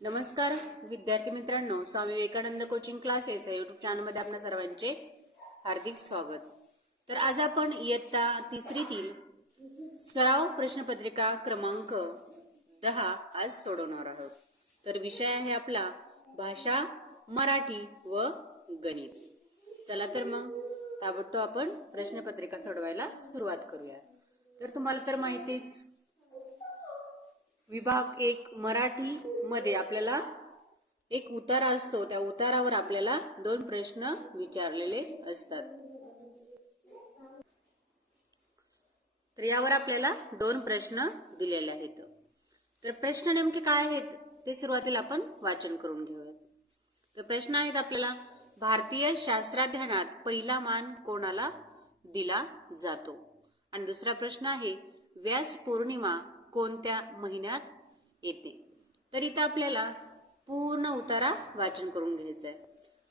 नमस्कार विद्यार्थी मित्रांनो, स्वामी विवेकानंद कोचिंग क्लासेस या यूट्यूब चॅनलमध्ये आपल्या सर्वांचे हार्दिक स्वागत। तर आज आपण इयत्ता तिसरीतील सराव प्रश्नपत्रिका क्रमांक 10 आज सोडवणार आहोत। तर विषय आहे आपला भाषा, मराठी व गणित। चला तर मग ताबडतोब आपण प्रश्नपत्रिका सोडवायला सुरुवात करूया। तर तुम्हाला तर माहितीच, विभाग 1 मराठी मध्ये आपल्याला एक उतारा असतो, त्या उतारावर आपल्याला 2 प्रश्न विचारलेले असतात। तर यावर आपल्याला 2 प्रश्न दिलेले आहेत। तर प्रश्न नेमके काय आहेत ते सुरुवातीला आपण वाचन करून घेऊया। तर प्रश्न आहेत आपल्याला, भारतीय शास्त्राध्ययनात पहिला मान कोणाला दिला जातो? आणि दुसरा प्रश्न आहे, व्यास पौर्णिमा कोणत्या महिन्यात येते? तर इथं आपल्याला पूर्ण उतारा वाचन करून घ्यायचा आहे।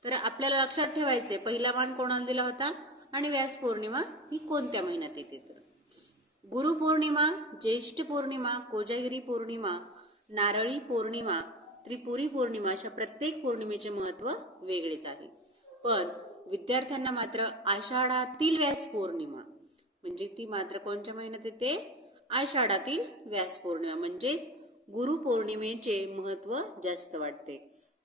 तर आपल्याला लक्षात ठेवायचे पहिला मान कोणाला दिला होता आणि व्यास पौर्णिमा ही कोणत्या महिन्यात येते। तर गुरुपौर्णिमा, ज्येष्ठ पौर्णिमा, कोजागिरी पौर्णिमा, नारळी पौर्णिमा, त्रिपुरी पौर्णिमा अशा प्रत्येक पौर्णिमेचे महत्त्व वेगळेच आहे। पण विद्यार्थ्यांना मात्र आषाढातील व्यास पौर्णिमा म्हणजे ती मात्र कोणत्या महिन्यात येते? आषाढातील व्यास पौर्णिमा म्हणजे गुरुपौर्णिमेचे महत्त्व जास्त वाटते।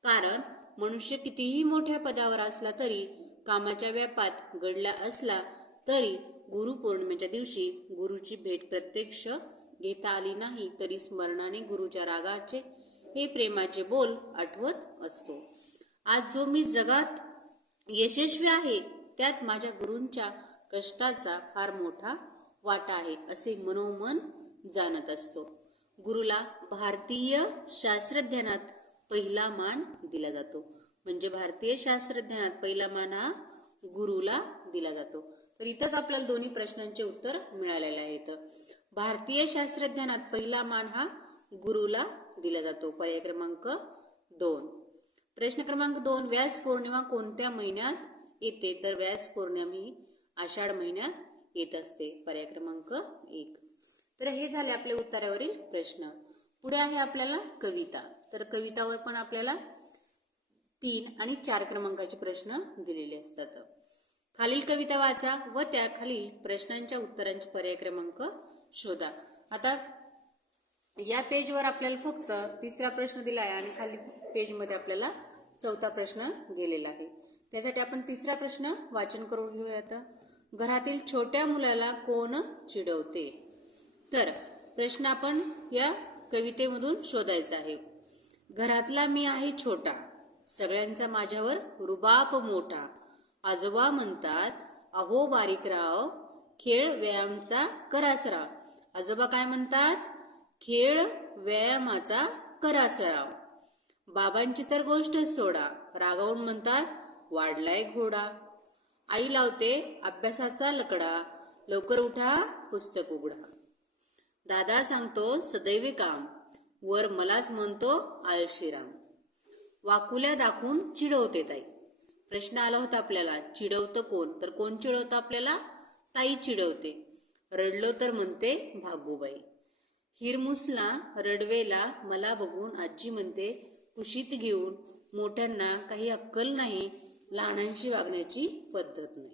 कारण मनुष्य कितीही मोठ्या पदावर असला तरी, कामाच्या व्यापात गडला असला तरी गुरुपौर्णिमेच्या दिवशी गुरुची भेट प्रत्यक्ष घेता आली नाही तरी स्मरणाने गुरुच्या रागाचे हे प्रेमाचे बोल आठवत असतो। आज जो मी जगात यशस्वी आहे त्यात माझ्या गुरूंच्या कष्टाचा फार मोठा वाटा आहे असे मनोमन जाणत असतो। गुरुला भारतीय शास्त्रज्ञानात पहिला मान दिला जातो। म्हणजे भारतीय शास्त्रज्ञानात पहिला मान हा गुरुला दिला जातो। तर इथंच आपल्याला दोन्ही प्रश्नांचे उत्तर मिळालेले आहेत। भारतीय शास्त्रज्ञानात पहिला मान हा गुरुला दिला जातो, पर्याय क्रमांक 2। प्रश्न क्रमांक 2, व्यास पौर्णिमा कोणत्या महिन्यात येते? तर व्यास पौर्णिमा ही आषाढ महिन्यात येत असते, पर्याय क्रमांक 1। तर हे झाले आपले उत्तरावरील प्रश्न। पुढे आहे आपल्याला कविता। तर कवितावर पण आपल्याला 3 आणि 4 क्रमांकाचे प्रश्न दिलेले असतात। खालील कविता वाचा व त्या खालील प्रश्नांच्या उत्तरांचे पर्याय क्रमांक शोधा। आता या पेजवर आपल्याला फक्त 3रा प्रश्न दिला आहे आणि खाली पेजमध्ये आपल्याला 4था प्रश्न गेलेला आहे। त्यासाठी आपण 3रा प्रश्न वाचन करून घेऊयात। घरातील छोट्या मुलाला कोण चिडवते? तर प्रश्न आपण या कवितेमधून शोधायचा आहे। घरातला मी आहे छोटा, सगळ्यांचा माझ्यावर रुबाब मोठा, आजोबा म्हणतात अहो बारीकराव, खेळ व्यायामाचा करा सराव। आजोबा काय म्हणतात? खेळ व्यायामाचा करा सराव। बाबांची तर गोष्ट सोडा, रागावून म्हणतात वाढलाय घोडा। आई लावते अभ्यासाचा लकडा, लवकर उठा पुस्तक उघडा। दादा सांगतो सदैव काम, वर मलाच म्हणतो आळशीराम। वाकुल्या दाखवून चिडवते ताई। प्रश्न आला होता आपल्याला, चिडवतं कोण? तर कोण चिडवतं आपल्याला? ताई चिडवते। रडलो तर म्हणते भागूबाई। हिरमुसला रडवेला मला बघून आजी म्हणते कुशीत घेऊन, मोठ्यांना काही अक्कल नाही, लहानांशी वागण्याची पद्धत नाही।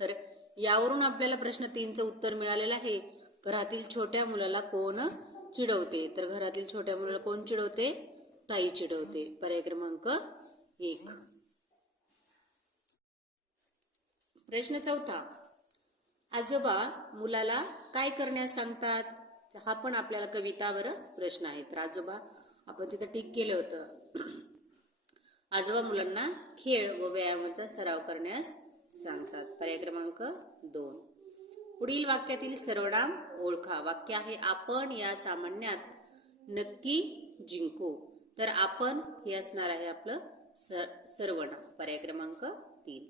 तर यावरून आपल्याला प्रश्न 3चं उत्तर मिळालेलं आहे। घरातील छोट्या मुलाला कोण चिडवते? तर घरातील छोट्या मुलाला कोण चिडवते? ताई चिडवते, पर्याय क्रमांक 1। प्रश्न 4, आजोबा मुलाला काय करण्यास सांगतात? हा पण आपल्याला कवितावरच प्रश्न आहे। तर आजोबा आपण तिथं टिक केलं होतं। आजोबा मुलांना खेळ व व्यायामाचा सराव करण्यास सांगतात, पर्याय क्रमांक 2। पुढील वाक्यातील सर्वनाम ओळखा। वाक्य आहे आपण या सामन्यात नक्की जिंकू। तर आपण हे असणार आहे आपलं सर्वनाम, पर्याय क्रमांक 3।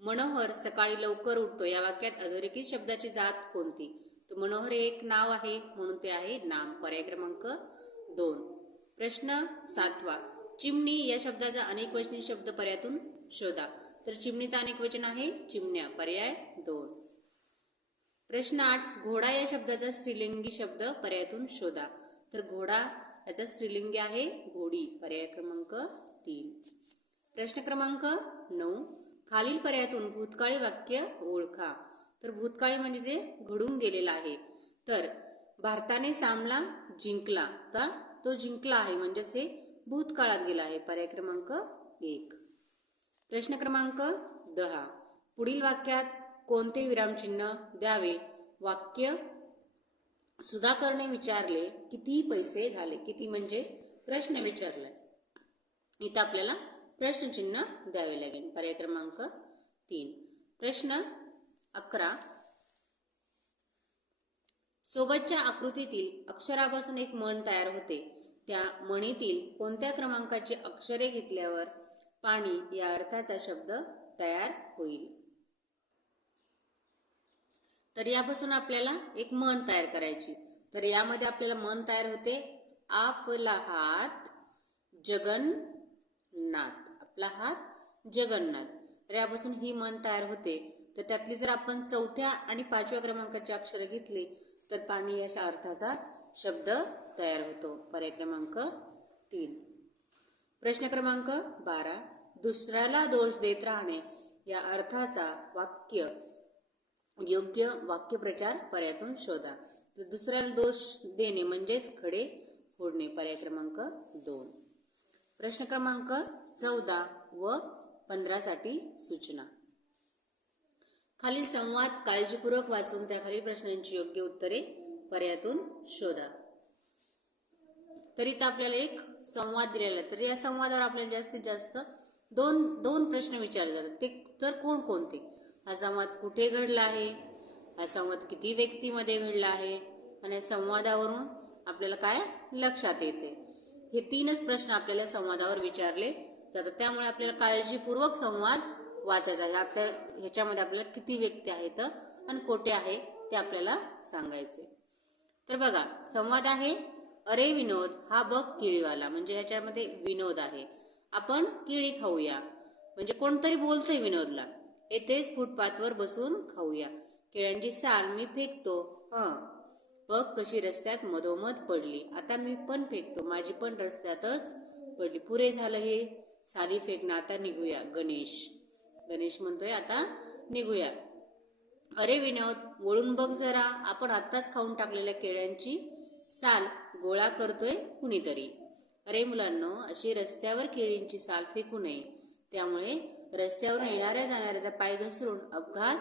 मनोहर सकाळी लवकर उठतो। या वाक्यात अधोरेखित शब्दाची जात कोणती? तर मनोहर हे एक नाव आहे म्हणून ते आहे नाम, पर्याय क्रमांक 2। प्रश्न 7, चिमणी या शब्दाचा अनेकवचनी शब्द पर्यायातून शोधा। तर चिमणीचा अनेकवचन आहे चिमण्या, पर्याय 2। प्रश्न 8, घोडा या शब्दाचा स्त्रीलिंगी शब्द पर्यायातून शोधा। तर घोडा याचा स्त्रीलिंगी आहे घोडी, पर्याय क्रमांक 3. प्रश्न क्रमांक 9. खालील पर्यायातून भूतकाळी वाक्य ओळखा. तर भूतकाळी म्हणजे जे घडून गेलेलं आहे. तर भारताने सामना जिंकला, तर तो जिंकला आहे म्हणजेच हे भूतकाळात गेला आहे, पर्याय क्रमांक 1. प्रश्न क्रमांक 10. पुढील वाक्यात कोणते विरामचिन्ह द्यावे? वाक्य सुधाकरने विचारले किती पैसे झाले. किती म्हणजे प्रश्न विचारलाय, इथं आपल्याला प्रश्नचिन्ह द्यावे लागेल, पर्याय क्रमांक 3. प्रश्न 11. सोबतच्या आकृतीतील अक्षरापासून एक म्हण तयार होते. त्या म्हणीतील कोणत्या क्रमांकाची अक्षरे घेतल्यावर पाणी या अर्थाचा शब्द तयार होईल? तर यापासून आपल्याला एक म्हण तयार करायची. तर यामध्ये आपल्याला म्हण तयार होते, आपला हात जगन्नाथ. आपला हात जगन्नाथ. तर यापासून ही म्हण तयार होते. तर त्यातली जर आपण 4थ्या आणि 5व्या क्रमांकाची अक्षरे घेतली तर पाणी या अर्थाचा शब्द तयार होतो, पर्याय क्रमांक 3. प्रश्न क्रमांक 12. दुसऱ्याला दोष देत राहणे या अर्थाचा वाक्य योग्य वाक्यप्रचार पर्यायातून शोधा. तर दुसऱ्याला दोष देणे म्हणजेच खडे फोडणे, पर्याय क्रमांक 2. प्रश्न क्रमांक 14 व 15 साठी सूचना. खालील संवाद काळजीपूर्वक वाचून त्या खालील प्रश्नांची योग्य उत्तरे पर्यायातून शोधा. तर इथं आपल्याला एक संवाद दिलेला आहे. तर या संवादावर आपल्याला जास्तीत जास्त दोन प्रश्न विचारले जातात. ते तर कोणकोणते? हा संवाद कुठे घडला आहे? हा संवाद किती व्यक्तीमध्ये घडला आहे? आणि या संवादावरून आपल्याला काय लक्षात येते? हे 3च प्रश्न आपल्याला संवादावर विचारले जातात. त्यामुळे आपल्याला काळजीपूर्वक संवाद वाचायचा आहे. ह्याच्यामध्ये आपल्याला किती व्यक्ती आहेत आणि कोठे आहे ते आपल्याला सांगायचे. तर बघा, संवाद आहे, अरे विनोद हा बघ केळीवाला. म्हणजे ह्याच्यामध्ये विनोद आहे. आपण केळी खाऊया. म्हणजे कोणतरी बोलतोय विनोदला, येथेच फुटपाथवर बसून खाऊया. केळ्यांची साल मी फेकतो, बघ कशी रस्त्यात मधोमध पडली. आता मी पण फेकतो, माझी पण रस्त्यातच पडली. पुरे झालं हे साली फेकणं, आता निघूया. गणेश म्हणतोय आता निघूया. अरे विनोद वळून बघ जरा, आपण आत्ताच खाऊन टाकलेल्या केळ्यांची साल गोळा करतोय कुणीतरी. अरे मुलांनो, अशी रस्त्यावर केळींची साल फेकू नये. त्यामुळे रस्त्यावरून येणाऱ्या जाणाऱ्याचा पाय घसरून अपघात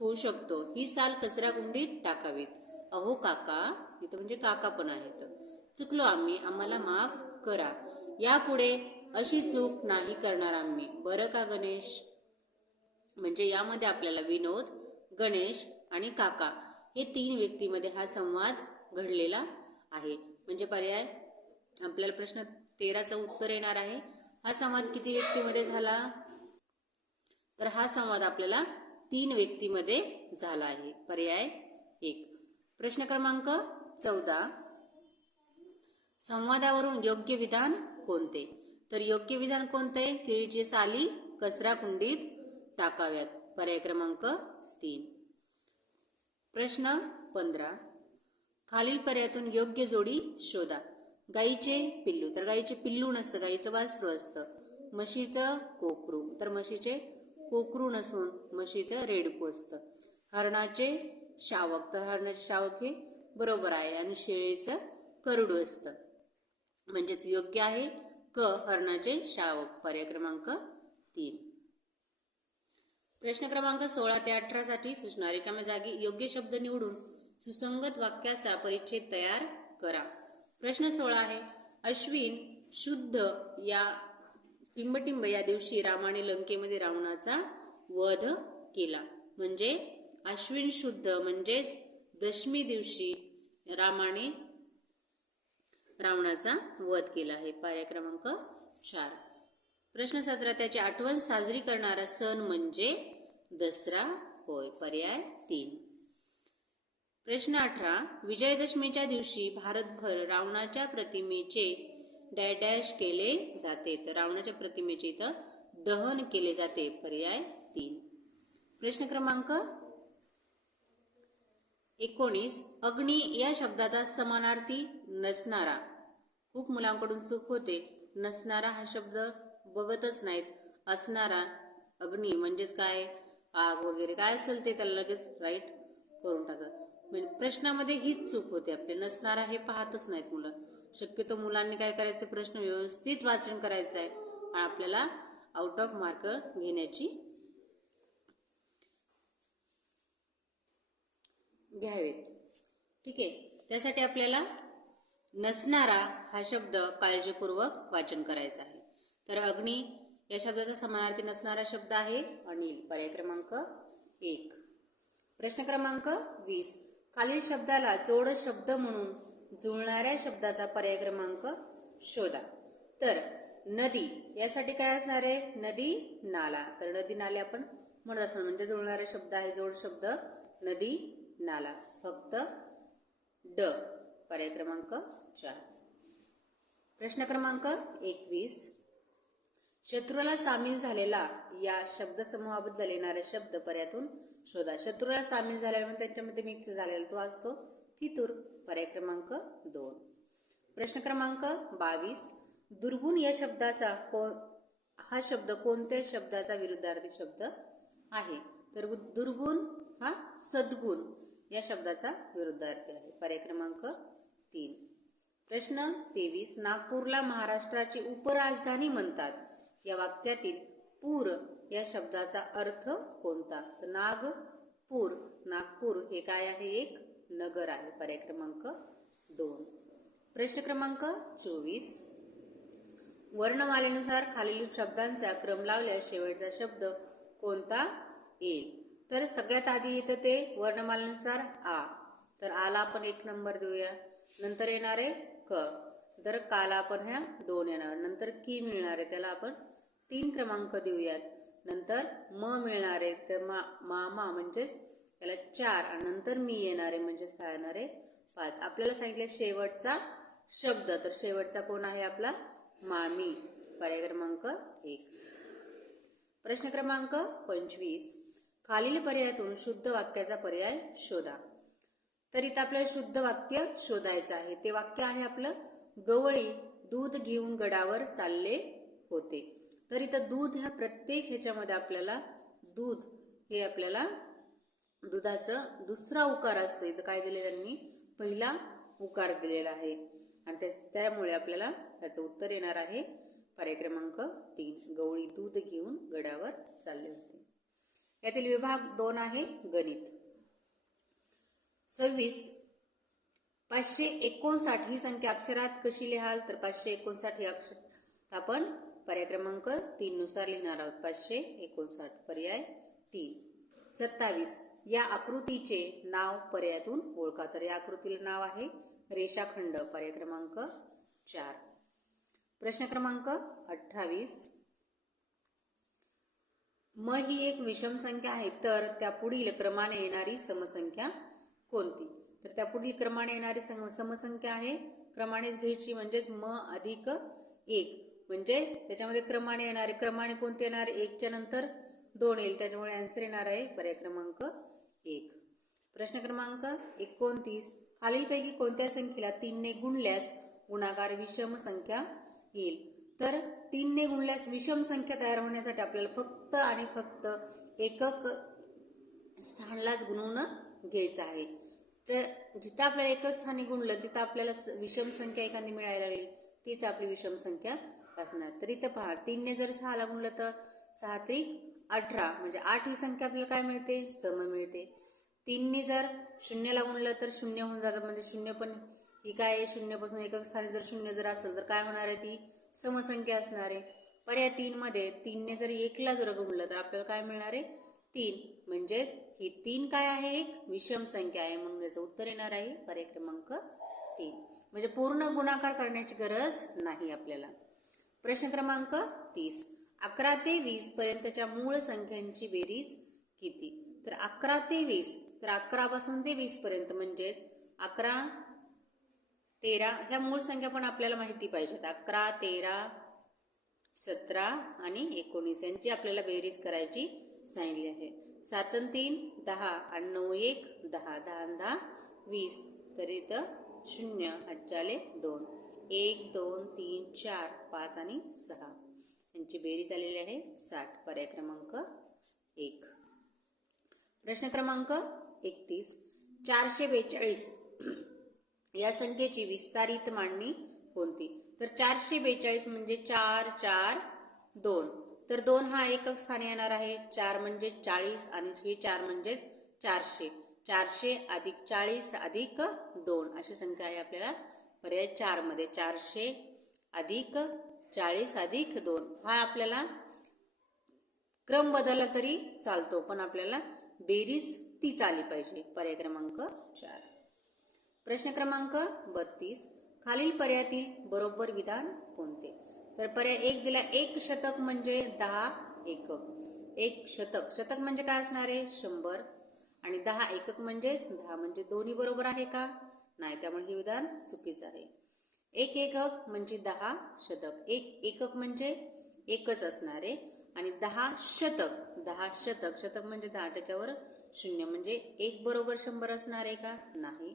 होऊ शकतो. ही साल कचरा कुंडीत टाकावीत. अहो काका, इथं म्हणजे काका पण आहेत. चुकलो आम्ही, आम्हाला माफ करा. यापुढे अशी चूक नाही करणार आम्ही, बरं का गणेश? म्हणजे यामध्ये आपल्याला विनोद, गणेश आणि काका हे 3 व्यक्तीमध्ये हा संवाद घडलेला आहे. म्हणजे पर्याय आपल्याला प्रश्न 13चं उत्तर येणार आहे. हा संवाद किती व्यक्तीमध्ये झाला? तर हा संवाद आपल्याला 3 व्यक्तीमध्ये झाला आहे, पर्याय 1. प्रश्न क्रमांक 14. संवादावरून योग्य विधान कोणते? तर योग्य विधान कोणते? केळीची साली कचरा कुंडीत टाकाव्यात, पर्याय क्रमांक 3. प्रश्न 15. खालील पर्यायातून योग्य जोडी शोधा. गाईचे पिल्लू, तर गाईचे पिल्लू नसतं, गाईचं वासरू असतं. म्हशीचं कोकरू, तर म्हशीचे कोकरू नसून म्हशीचं रेडकू असतं. हरणाचे शावक, तर हरणाचे शावक हे बरोबर आहे. आणि शेळीचं करडू असतं. म्हणजेच योग्य आहे क, हरणाचे शावक, पर्याय क्रमांक 3. प्रश्न क्रमांक 16 ते 18 साठी सूचना. रिकाम्या जागी योग्य शब्द निवडून सुसंगत वाक्याचा परिच्छेद तयार करा. प्रश्न 16 आहे, अश्विन शुद्ध या टिंबटिंब या दिवशी रामाने लंकेमध्ये रावणाचा वध केला. म्हणजे अश्विन शुद्ध म्हणजेच दशमी दिवशी रामाने रावणाचा वध केला आहे, पर्याय क्रमांक 4. प्रश्न 17, त्याची आठवण साजरी करणारा सण म्हणजे दसरा होय, पर्याय 3. प्रश्न 18, विजयदशमीच्या दिवशी भारतभर रावणाच्या प्रतिमेचे डॅश केले जाते. तर रावणाच्या प्रतिमेचे इथं दहन केले जाते, पर्याय 3. प्रश्न क्रमांक 19, अग्नी या शब्दाचा समानार्थी नसणारा खूप मुलांकडून चूक होते. नसणारा हा शब्द बघतच नाहीत. असणारा अग्नी म्हणजेच काय, आग वगैरे काय असेल ते त्याला लगेच राईट करून टाकतात. म्हणजे प्रश्नामध्ये हीच चूक होते आपले. नसणारा हे पाहतच नाहीत मुलं. शक्यतो मुलांनी काय करायचं, प्रश्न व्यवस्थित वाचन करायचं आहे आणि आपल्याला आउट ऑफ मार्क घेण्याची घ्यावेत. ठीक आहे. त्यासाठी आपल्याला नसणारा हा शब्द काळजीपूर्वक वाचन करायचा आहे. तर अग्नी या शब्दाचा समानार्थी नसणारा शब्द आहे अनिल. पर्याय क्रमांक 1. प्रश्न क्रमांक 20. खालील शब्दाला जोड शब्द म्हणून जुळणाऱ्या शब्दाचा पर्याय क्रमांक शोधा. तर नदी यासाठी काय असणार आहे, नदी नाला. तर नदी नाले आपण म्हणत असणार, म्हणजे जुळणारा शब्द आहे जोड शब्द नदी नाला. फक्त ड. पर्याय क्रमांक 4. प्रश्न क्रमांक 21. शत्रूला सामील झालेला या शब्दसमूहाबद्दल येणारे शब्द पर्यायातून शोधा. शत्रूला सामील झालेला म्हणजे त्यांच्यामध्ये मिक्स झालेला तो असतो फितूर. पर्याय क्रमांक 2. प्रश्न क्रमांक 22. दुर्गुण या शब्दाचा हा शब्द कोणत्या शब्दाचा विरुद्धार्थी शब्द आहे. तर दुर्गुण हा सद्गुण या शब्दाचा विरुद्धार्थी आहे. पर्याय क्रमांक 3. प्रश्न 23. नागपूरला महाराष्ट्राची उपराजधानी म्हणतात. या वाक्यातील पूर या शब्दाचा अर्थ कोणता. तर नागपूर, नागपूर हे काय आहे, एक नगर आहे. पर्याय क्रमांक 2. प्रश्न क्रमांक 24. वर्णमालेनुसार खालील शब्दांचा क्रम लावल्यास शेवटचा शब्द कोणता येईल. तर सगळ्यात आधी येतं ते वर्णमालेनुसार आ. तर आला आपण 1 नंबर देऊया. नंतर येणार आहे क. तर काला आपण ह्या 2 येणार. नंतर की मिळणार आहे त्याला आपण 3 क्रमांक देऊयात. नंतर म मिळणार आहे तर मामा म्हणजेच त्याला 4 आणि नंतर मी येणार आहे म्हणजेच काय येणार आहे 5. आपल्याला सांगितलं शेवटचा शब्द. तर शेवटचा कोण आहे आपला मामी. पर्याय क्रमांक 1. प्रश्न क्रमांक 25. खालील पर्यायातून शुद्ध वाक्याचा पर्याय शोधा. तर इथं आपल्याला शुद्ध वाक्य शोधायचं आहे. ते वाक्य आहे आपलं, गवळी दूध घेऊन गडावर चालले होते. तर इथं दूध ह्या प्रत्येक ह्याच्यामध्ये आपल्याला दूध हे आपल्याला दुधाचं दुसरा उकार असतो. इथं काय दिले त्यांनी, पहिला उकार दिलेला आहे आणि त्यामुळे आपल्याला याचं उत्तर येणार आहे पर्याय क्रमांक 3. गवळी दूध घेऊन गडावर चालले होते. यातील विभाग 2 आहे गणित. 26. 559 ही संख्या अक्षरात कशी लिहाल. तर 559 ही अक्षर आपण पर्याय क्रमांक 3 नुसार लिहिणार आहोत. 559 पर्याय 3. 27. या आकृतीचे नाव पर्यायातून ओळखा. तर या आकृतीला नाव आहे रेषाखंड. पर्याय क्रमांक 4. प्रश्न क्रमांक 28. म ही एक विषम संख्या आहे तर त्या पुढील क्रमाने येणारी समसंख्या कोणती. तर त्या पुढील क्रमाने येणारी समसंख्या आहे, क्रमानेच घ्यायची म्हणजेच म अधिक 1. म्हणजे त्याच्यामध्ये क्रमाने येणारे, क्रमाने कोणते येणार, 1च्या नंतर 2 येईल. त्याच्यामुळे आन्सर येणार आहे पर्याय क्रमांक 1. प्रश्न क्रमांक 29. खालीलपैकी कोणत्या संख्येला 3 ने गुणल्यास गुणाकार विषम संख्या येईल. तर 3 ने गुणल्यास विषम संख्या तयार होण्यासाठी आपल्याला फक्त आणि फक्त एकक स्थानलाच गुणवून घ्यायचं आहे. तर जिथं आपल्याला एकच स्थानी गुणलं तिथं आपल्याला विषम संख्या एखादी मिळायला लागली, तीच आपली विषम संख्या असणार. तर इथं पहा, 3 ने जर 6 ला गुणलं तर 6 त्रिक 18 म्हणजे 8 ही संख्या आपल्याला काय मिळते, सम मिळते. 3 ने जर 0 ला गुणलं तर 0 होऊन जातं, म्हणजे 0 पण ही काय आहे, 0 पासून एकक स्थानी जर 0 जर असेल तर काय होणार आहे, ती समसंख्या असणार आहे. पर्याय 3 मध्ये 3 ने जर 1 ला जर गुणलं तर आपल्याला काय मिळणार आहे, 3. म्हणजेच ही 3 काय आहे, एक विषम संख्या आहे. म्हणून याचं उत्तर येणार आहे पर्याय क्रमांक 3. म्हणजे पूर्ण गुणाकार करण्याची गरज नाही आपल्याला. प्रश्न क्रमांक 30. 11 ते 20 पर्यंतच्या मूळ संख्यांची बेरीज किती. तर 11 ते 20, तर 11 पासून ते 20 पर्यंत म्हणजे 11, 13 ह्या मूळ संख्या पण आपल्याला माहिती पाहिजेत. 11, 13, 17 आणि 19 यांची आपल्याला बेरीज करायची सांगितली आहे. 7 आणि 3 10 आणि 9 1 10, 10 10 20. तर इथं 0 हातच्याले 2, 1 2 3 4 5 आणि 6 यांची बेरीज आलेली आहे 60. पर्याय क्रमांक 1. प्रश्न क्रमांक 31. 442 या संख्येची विस्तारित मांडणी कोणती? तर 442 म्हणजे 4 4 2. तर 2 हा एकक स्थानी येणार आहे. 4 म्हणजे 40 आणि हे 4 म्हणजे 400. 400 अधिक 40 अधिक 2 अशी संख्या आहे आपल्याला पर्याय 4 मध्ये. 400 अधिक 40 अधिक 2 हा आपल्याला क्रम बदलला तरी चालतो, पण आपल्याला बेरीज तीच आली पाहिजे. पर्याय क्रमांक 4. प्रश्न क्रमांक 32. खालील पर्यायातील बरोबर विधान कोणते? तर पर्याय 1 दिला. 1 शतक म्हणजे 10 एकक. 1 शतक, शतक म्हणजे काय असणार आहे? 100. आणि 10 एकक म्हणजे 10. म्हणजे दोन्ही बरोबर आहे का? नाही, त्यामुळे हे विधान चुकीचं आहे. 1 एकक म्हणजे 10 शतक. 1 एकक म्हणजे एकच असणार आहे. आणि 10 शतक, 10 शतक, शतक म्हणजे 10 त्याच्यावर 0 म्हणजे 1 बरोबर 100 असणार आहे का? नाही.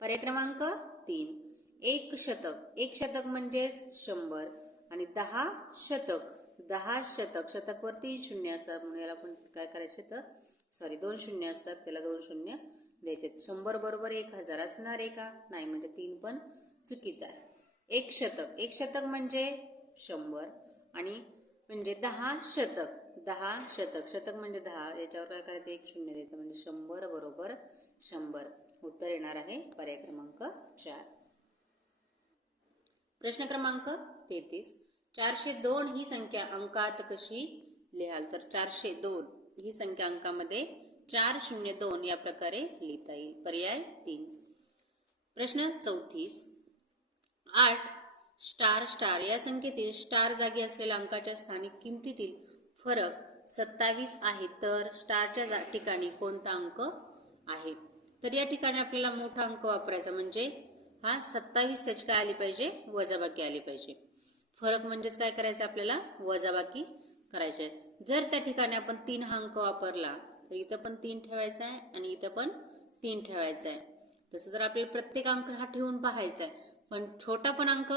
पर्याय क्रमांक 3. 1 शतक, 1 शतक म्हणजे 100 आणि 10 शतक, 10 शतक, शतक वर 3 शून्य असतात म्हणून याला पण काय करायचे तर 2 शून्य असतात, त्याला 2 शून्य द्यायचे. 100 बरोबर 1000 असणार आहे का? नाही, म्हणजे 3 पण चुकीचं आहे. 1 शतक, 1 शतक म्हणजे 100 आणि म्हणजे 10 शतक, 10 शतक, शतक म्हणजे 10 याच्यावर काय करायचं? 1 शून्य द्यायचं म्हणजे 100 बरोबर 100. उत्तर येणार आहे पर्याय क्रमांक 4. प्रश्न क्रमांक 33. 402 ही संख्या अंकात कशी लिहाल? तर 402 ही संख्या अंकामध्ये 402 या प्रकारे लिहिता येईल. पर्याय 3. प्रश्न 34. 8 स्टार स्टार या संख्येतील स्टार जागी असलेल्या अंकाच्या स्थानिक किमतीतील फरक 27 आहे, तर स्टारच्या ठिकाणी कोणता अंक आहे? तर या ठिकाणी आपल्याला मोठा अंक वापरायचा म्हणजे हा 27 त्याची काय आली पाहिजे? वजाबाकी आली पाहिजे. फरक म्हणजेच काय करायचं? आपल्याला वजाबाकी करायची आहे. जर त्या ठिकाणी आपण 3 हा अंक वापरला तर इथं पण 3 ठेवायचा आहे आणि इथं पण 3 ठेवायचा आहे. तसं जर आपल्याला प्रत्येक अंक हा ठेवून पाहायचा आहे, पण छोटा पण अंक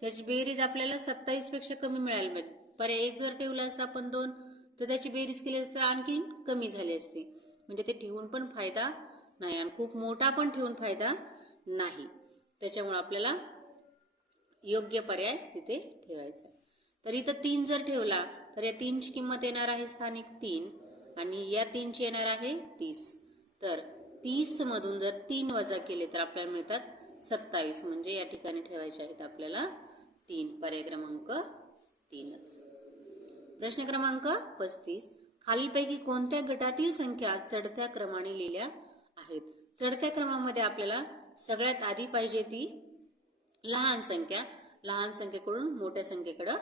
त्याची बेरीज आपल्याला 27 पेक्षा कमी मिळायला पाहिजे. पर्याय 1 जर ठेवला असता आपण 2 तर त्याची बेरीज केली तर आणखी कमी झाली असती. म्हणजे ते ठेवून पण फायदा नाही आणि खूप मोठा पण ठेवून फायदा नाही. त्याच्यामुळे आपल्याला योग्य पर्याय तिथे ठेवायचा. तर इथं 3 जर ठेवला तर या 3 ची किंमत येणार आहे स्थानिक 3 आणि या 3 ची येणार आहे 30. तर 30 मधून जर 3 वजा केले तर आपल्याला मिळतात 27. म्हणजे या ठिकाणी ठेवायचे आहेत आपल्याला 3. पर्याय क्रमांक 3च. प्रश्न क्रमांक 35. खालीलपैकी कोणत्या गटातील संख्या चढत्या क्रमाने लिहिल्या आहेत? चढत्या क्रमामध्ये आपल्याला सगळ्यात आधी पाहिजे ती लहान संख्या, लहान संख्येकडून मोठ्या संख्येकडे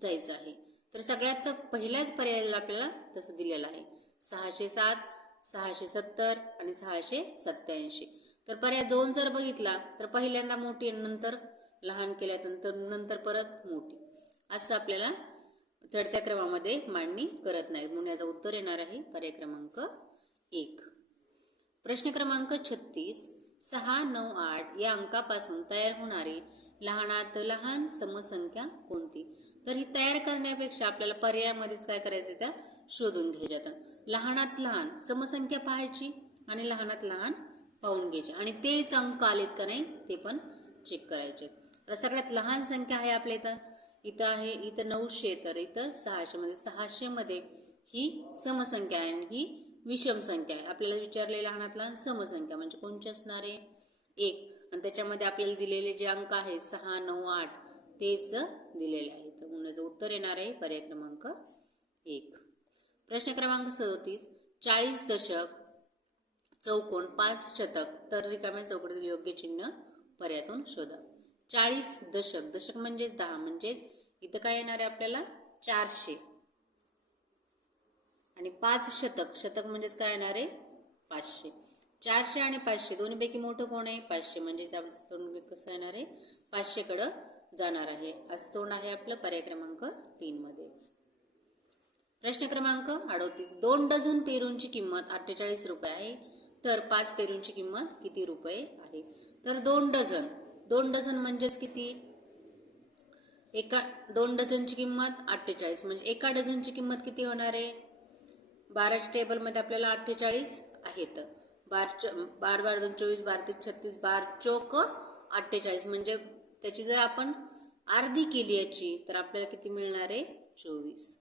जायचं आहे. तर सगळ्यात पहिल्याच पर्यायाला आपल्याला तसं दिलेलं आहे. 607, 670 आणि 687. तर पर्याय 2 जर बघितला तर पहिल्यांदा मोठी नंतर लहान केल्यानंतर नंतर परत मोठी असं आपल्याला चढत्या क्रमामध्ये मांडणी करत नाही, म्हणून याचं उत्तर येणार आहे पर्याय क्रमांक 1. प्रश्न क्रमांक 36. 6, 9, 8 या अंकापासून तयार होणारी लहानात लहान समसंख्या कोणती? तर ही तयार करण्यापेक्षा आपल्याला पर्यायामध्येच काय करायचं त्या शोधून घ्यायच्या. लहानात लहान समसंख्या पाहायची आणि लहानात लहान पाहून घ्यायचे आणि तेच अंक आलेत का नाही ते पण चेक करायचे. आता सगळ्यात लहान संख्या आहे आपल्या इथं आहे, इथं 900 तर इथं 600. मध्ये 600 मध्ये ही समसंख्या आहे आणि ही विषम संख्या आहे. आपल्याला विचारले लहानात लहान समसंख्या म्हणजे कोणची असणार आहे? 1. आणि त्याच्यामध्ये आपल्याला दिलेले जे अंक आहेत 6, 9, 8 तेच दिलेले आहेत, म्हणून याचं उत्तर येणार आहे पर्याय क्रमांक 1. प्रश्न क्रमांक 37. 40 दशक चौकोन 5 शतक तर रिकाम्या चौकटीतील योग्य चिन्ह पर्यायातून शोधा. 40 दशक, दशक म्हणजेच 10, म्हणजेच इथं काय येणार आहे आपल्याला 400 आणि 5 शतक, शतक म्हणजेच काय येणार आहे 500. 400 आणि 500 दोन्हीपैकी मोठं कोण आहे? 500. म्हणजे कसं येणार आहे 500 कडे जाणार आहे. असं तोंड आहे आपलं पर्याय क्रमांक 3 मध्ये. प्रश्न क्रमांक 38. 2 डझन पेरूंची किंमत 48 रुपये आहे, तर 5 पेरूंची किंमत किती रुपये आहे? तर 2 डझन 2 डझन म्हणजेच किती? 2 डझनची किंमत 48, म्हणजे 1 डझनची किंमत किती होणार आहे? 12च्या टेबलमध्ये आपल्याला 48 आहेत. 12 12 2 24, 12 3 36, 12 चोक 48, म्हणजे त्याची जर आपण अर्धी केली याची तर आपल्याला किती मिळणार आहे? 24.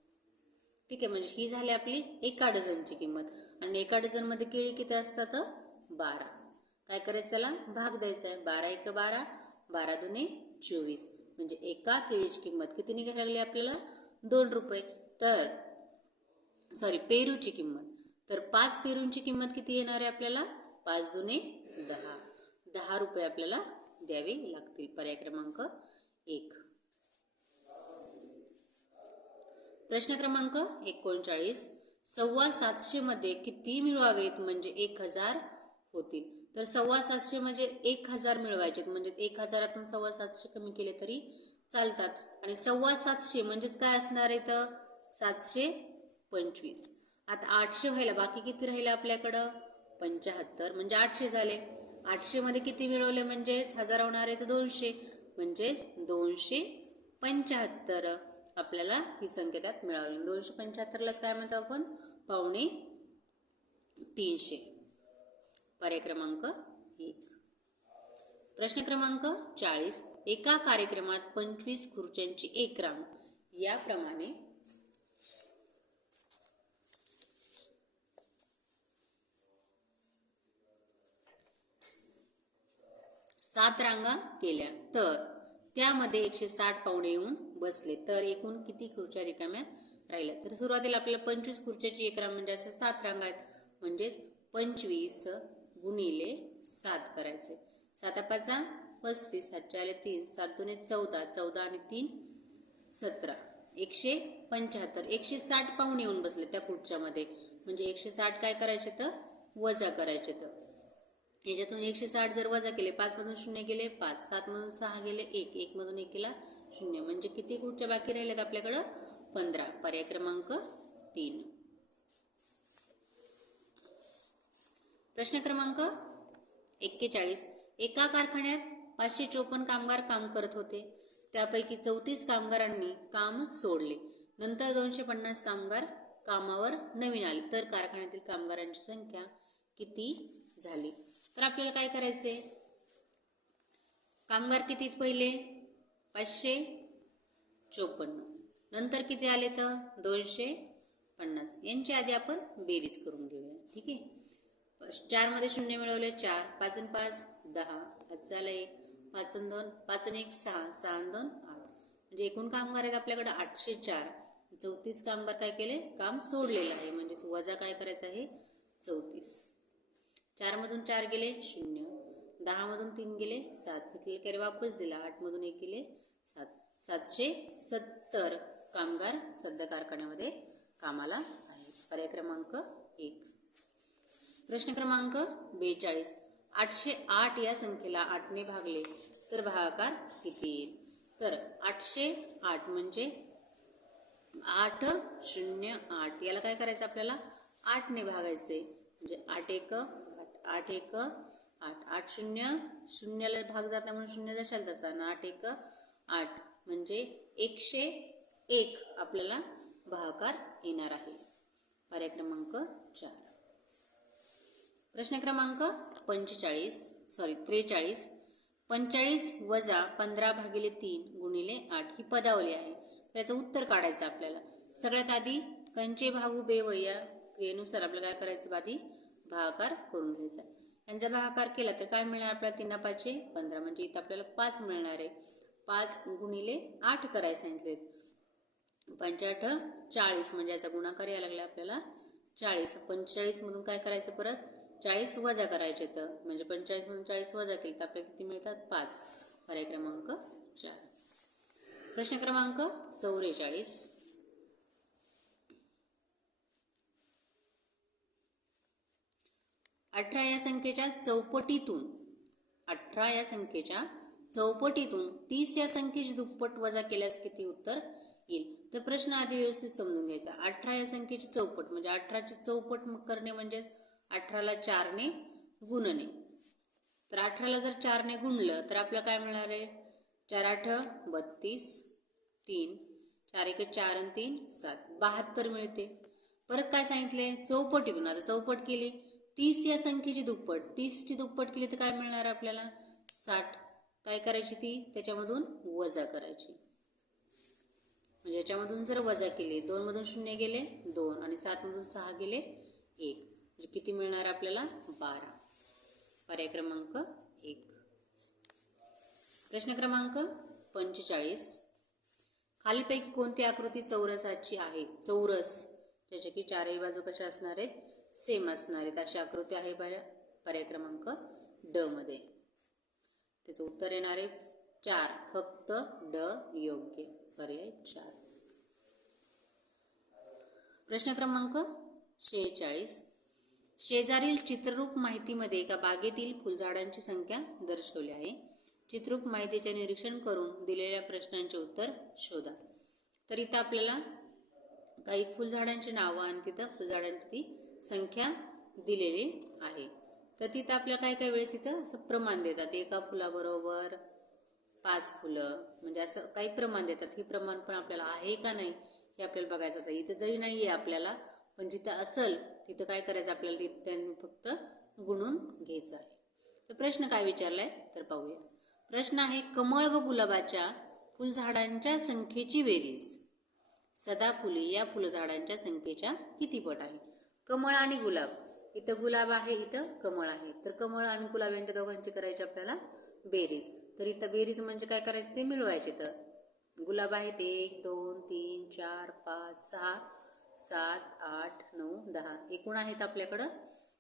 ठीक आहे, म्हणजे ही झाली आपली 1 डझनची किंमत. आणि 1 डझनमध्ये केळी किती असतात? 12. काय करायचं? त्याला भाग द्यायचा आहे. 12 1 12, 12 2 24, म्हणजे एका केळीची किंमत किती निघायला लागली आपल्याला? 2 रुपये. तर पेरूची किंमत, तर 5 पेरूंची किंमत किती येणार आहे आपल्याला? 5 2 10, 10 रुपये आपल्याला द्यावे लागतील. पर्याय क्रमांक 1. प्रश्न क्रमांक 39. 750 मध्ये किती मिळवावेत म्हणजे 1000 होतील? तर 750 म्हणजे 1000 मिळवायचे, म्हणजे 1000तून 750 कमी केले तरी चालतात. आणि 750 म्हणजेच काय असणार आहे? तर 725. आता 800 व्हायला बाकी किती राहिले आपल्याकडं? 75, म्हणजे 800 झाले. 800 मध्ये किती मिळवले म्हणजे 1000 होणार आहे? तर 200, म्हणजे 275 आपल्याला ही संख्या त्यात मिळाली. 275लाच काय म्हणतो आपण? पावणे 300. पर्याय क्रमांक 1. प्रश्न क्रमांक 40. एका कार्यक्रमात 25 खुर्च्यांची एक रांग याप्रमाणे 7 रांगा केल्या, तर त्यामध्ये 160 पाहुणे येऊन बसले, तर एकूण किती खुर्च्या रिकाम्या राहिल्या? तर सुरुवातीला आपल्याला 25 खुर्च्याची एक रांग म्हणजे असं 7 रांगा आहेत, म्हणजेच 25 गुणिले 7 करायचे. 7 5 35, 7 आले 3, 7 2 14, 14 आणि 3 17, 175. 160 पाहुणे येऊन बसले त्या खुर्च्यामध्ये, म्हणजे 160 काय करायचे? तर वजा करायचे. तर याच्यातून 160 जर वजा केले, 5 मधून 0 गेले 5, 7 मधून 6 गेले 1, 1 मधून 1 गेला 0, म्हणजे किती खुर्च्या बाकी राहिल्यात आपल्याकडं? 15. पर्याय क्रमांक 3. प्रश्न क्रमांक 41. एका कारखान्यात 554 कामगार काम करत होते, त्यापैकी 34 कामगारांनी काम सोडले, नंतर 250 कामगार कामावर नवीन आले, तर कारखान्यातील कामगारांची संख्या किती झाली? तर आपल्याला काय करायचंय? कामगार किती पहिले? 554, नंतर किती आले? तर 250. यांच्या आधी आपण बेरीज करून घेऊया. ठीक आहे. 4 मध्ये 0 मिळवले 4, 5 आणि 5 10, 5 झाला 1, 5 आणि 2 5 आणि 1 6, 6 आणि 2 8, म्हणजे एकूण कामगार आहेत आपल्याकडे 804. 34 कामगार काय केले? काम सोडलेलं आहे, म्हणजे वजा काय करायचं आहे? 34. 4 मधून 4 गेले 0, 10 मधून 3 गेले 7, घेतलेले कॅरी वापस दिला, 8 मधून 1 गेले 7, 770 कामगार सध्या कारखान्यामध्ये कामाला आहेत. पर्याय क्रमांक 1. प्रश्न क्रमांक 42. 808 या संख्येला 8 ने भागले तर भागाकार किती येईल? तर 808 म्हणजे 808, याला काय करायचं आपल्याला? 8 ने भागायचे, म्हणजे 8 1 8 1 8, 8 0 0ला भाग जात नाही म्हणून 0 दशाल तसा, 8 1 8, म्हणजे 101 आपल्याला भागाकार येणार आहे. पर्याय क्रमांक 4. प्रश्न क्रमांक 43. 45 वजा 15 भागिले 3 गुणिले 8 ही पदावली आहे, त्याचं उत्तर काढायचं आपल्याला. सगळ्यात आधी कंचे भाऊ बेवया क्रियेनुसार आपल्याला काय करायचं? आधी भागाकार करून घ्यायचा. यांचा भागाकार केला तर काय मिळणार आपल्याला? 3 5 15, म्हणजे इथं आपल्याला 5 मिळणार आहे. 5 गुणिले 8 करायला सांगितले, 5 8 40, म्हणजे याचा गुणाकार यायला लागला आपल्याला 40. 45 मधून काय करायचं? परत 40 वजा करायचे, तर म्हणजे 45 मधून 40 वजा केले तर आपल्याला किती मिळतात? 5. पर्याय क्रमांक 4. प्रश्न क्रमांक 44. 18 या संख्येच्या चौपटीतून 30 या संख्येची दुप्पट वजा केल्यास किती उत्तर येईल? तर प्रश्न आधी व्यवस्थित समजून घ्यायचा. 18 या संख्येची चौपट म्हणजे 18ची चौपट करणे म्हणजे 18ला 4 ने गुणणे. तर 18ला जर 4ने गुणलं तर आपल्याला काय मिळणार आहे? 4 8 32, 3 4 1 4 आणि 3 7 72 मिळते. परत काय सांगितले? चौपटीतून. आता चौपट केली 30 या संख्येची दुप्पट, 30 ची दुप्पट केली तर काय मिळणार आपल्याला? 60. काय करायची ती? त्याच्यामधून वजा करायची. म्हणजे याच्यामधून जर वजा केली 2 मधून 0 गेले 2 आणि 7 मधून 6 गेले 1, म्हणजे किती मिळणार आपल्याला? 12. पर्याय क्रमांक 1. प्रश्न क्रमांक 45. खालीपैकी कोणती आकृती चौरसाची आहे? चौरस ज्याच्या की चारही बाजू कशा असणार आहेत? सेम असणार आहेत अशी आकृती आहे पर्याय क्रमांक ड मध्ये. त्याचं उत्तर येणार आहे 4. फक्त ड योग्य. पर्याय 4. प्रश्न क्रमांक 46. शेजारील चित्ररूप माहितीमध्ये एका बागेतील फुलझाडांची संख्या दर्शवली आहे. चित्ररूप माहितीचे निरीक्षण करून दिलेल्या प्रश्नांचे उत्तर शोधा. तर इथं आपल्याला काही फुलझाडांची नावं आणि तिथं फुलझाडांची ती संख्या दिलेली आहे. तर तिथं आपल्याला काही काही वेळेस इथं असं प्रमाण देतात. एका फुलाबरोबर 5 फुलं, म्हणजे असं काही प्रमाण देतात. हे प्रमाण पण आपल्याला आहे का नाही हे आपल्याला बघायचं होतं. इथं जरी नाही आहे आपल्याला, पण जिथं असेल तिथं काय करायचं आपल्याला? तिथं फक्त गुणून घ्यायचं आहे. तर प्रश्न काय विचारलाय तर पाहूया. प्रश्न आहे, कमळ व गुलाबाच्या फुलझाडांच्या संख्येची बेरीज सदाफुली या फुलझाडांच्या संख्येच्या किती पट आहे? कमळ आणि गुलाब, इथं गुलाब आहे इथं कमळ आहे. तर कमळ आणि गुलाब यांच्या दोघांची करायची आपल्याला बेरीज. तर इथं बेरीज म्हणजे काय करायचं? ते मिळवायचे. तर गुलाब आहेत 1 2 3 4 5 6 7 8 9 10, एकूण आहेत आपल्याकडं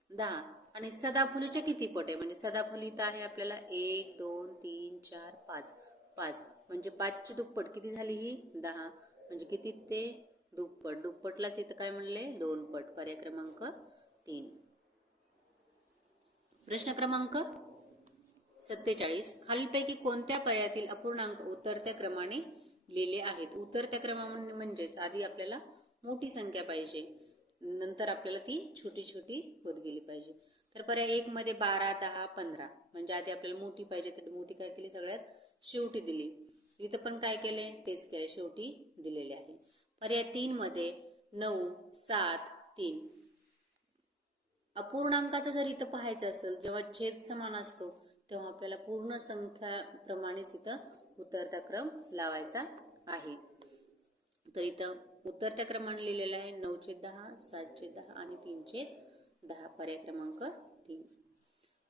10. आणि सदाफुलीच्या किती पट आहे? म्हणजे सदाफुली इथं आहे आपल्याला 1 2 3 4 5 5, म्हणजे 5 ची दुप्पट किती झाली? ही 10, म्हणजे किती ते दुप्पट. दुप्पटलाच इथं काय म्हणले? 2 पट. पर्याय क्रमांक 3. प्रश्न क्रमांक 47. खालीलपैकी कोणत्या पर्यायातील अपूर्णांक उतरत्या क्रमाने लिहिले आहेत? उतरत्या क्रमाने म्हणजेच आधी आपल्याला मोठी संख्या पाहिजे, नंतर आपल्याला ती छोटी छोटी होत गेली पाहिजे. तर पर्याय 1 मध्ये 12 10 15, म्हणजे आधी आपल्याला मोठी पाहिजे तर मोठी काय केली? सगळ्यात शेवटी दिली. इथं पण काय केले? तेच केले, शेवटी दिलेले आहे. पर्याय 3 मध्ये 9 7 3. अपूर्णांकाचं जर इथं पाहायचं असेल, जेव्हा छेद समान असतो तेव्हा आपल्याला पूर्ण संख्या प्रमाणेच इथं उतरता क्रम लावायचा आहे. तर इथं उतरत्या क्रमाने लिहिलेलं आहे 9/10 7/10 आणि 3/10. पर्याय क्रमांक 3.